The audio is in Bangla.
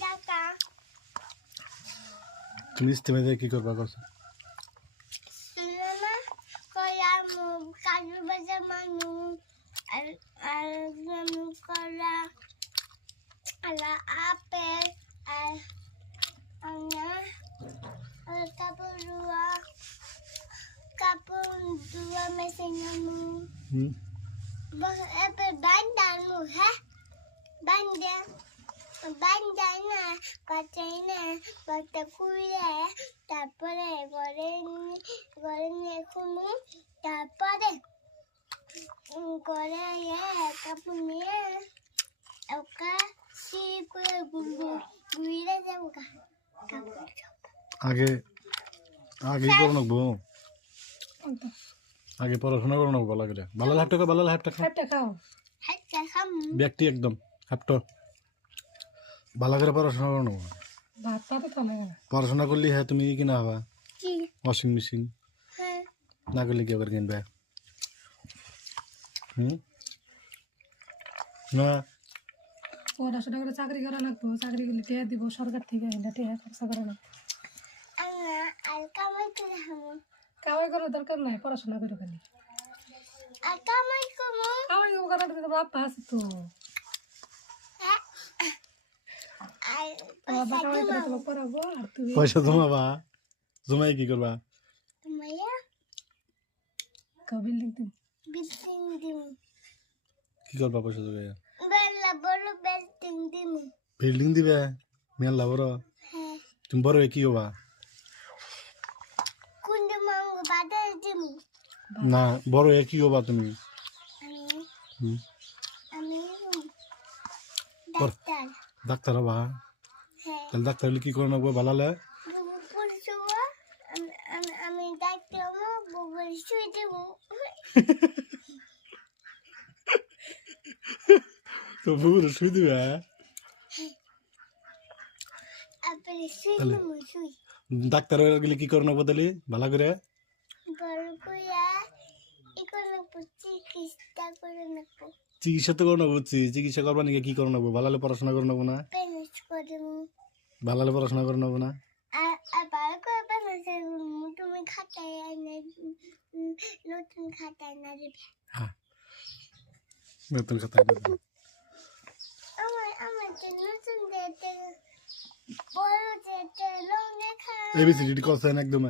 জাকা তুমি ইস্তেমাতে কি করবা করছো সিনেমা কলা কাজু বাজা মানু আর কলা ala apel ana kapur dua mesinnya mu bos apel bandar mu ha bandar bandana katanya kata kuya tapore goreng kumu tapore goreng ya kapunya oka si kuya guira jamuka আগে আগে করো না বউ আগে পড়াশোনা করো না ভালো করে ভালো হাফটা খাও hatta ham ব্যক্তি একদম হাফটা ভালো করে পড়াশোনা করো না পড়াশোনা করলে হ্যাঁ তুমি কিনা হবা ki ওয়াশিং মেশিন ha না করলে কি আবার কিনবে না পড়াশোনা করে চাকরি করা লাগবো চাকরি করলে টেয়া দিব সরকার থেকে টেয়া খরচা করে না ana alkamai kamu কামাই করার দরকার নাই পড়াশোনা করে খালি alkamai kamu কামাই করার তো বাপ্পা আছে তো বাবা কামাই করে তো পড়াবো আর তুই পয়সা জমাবা জমাই কি করবা Maya বিল্ডিং দিন building dim কি করবা পয়সা জমাই bella bolu building dim building দিবে মেলা বড় ha তুমি বড় হয়ে কি হবা kunde mangu badal dim না বড় হয়ে কি হবা তুমি ami ami doctor ডাক্তার হবা ha তাহলে ডাক্তার হলে কি করে নেবো ভালালে Pulsuwa ami doctor mo bubul sui dim তো বুড়ো শুই দিবে apel sui Dale. mo sui doctor হয়ে গেলে কি করে নেবো তাহলে ভালো করে baru kuya ikon nagputi kista ko na nagpo চিকিৎসা তো করে নেবো বুঝছি চিকিৎসা করবা নাকি কি করে নেবো ভালালে পড়াশোনা করে নেবো না penis ko dim ভালালে পড়াশোনা করে নেবো না baru ko penis তুমি খাতায় এনে নতুন খাতায় না দিবে হ্যাঁ নতুন কথা আমার তো নতুন দিতে বড় দিতে লোন দেখা এবিসিডি করছেন একদম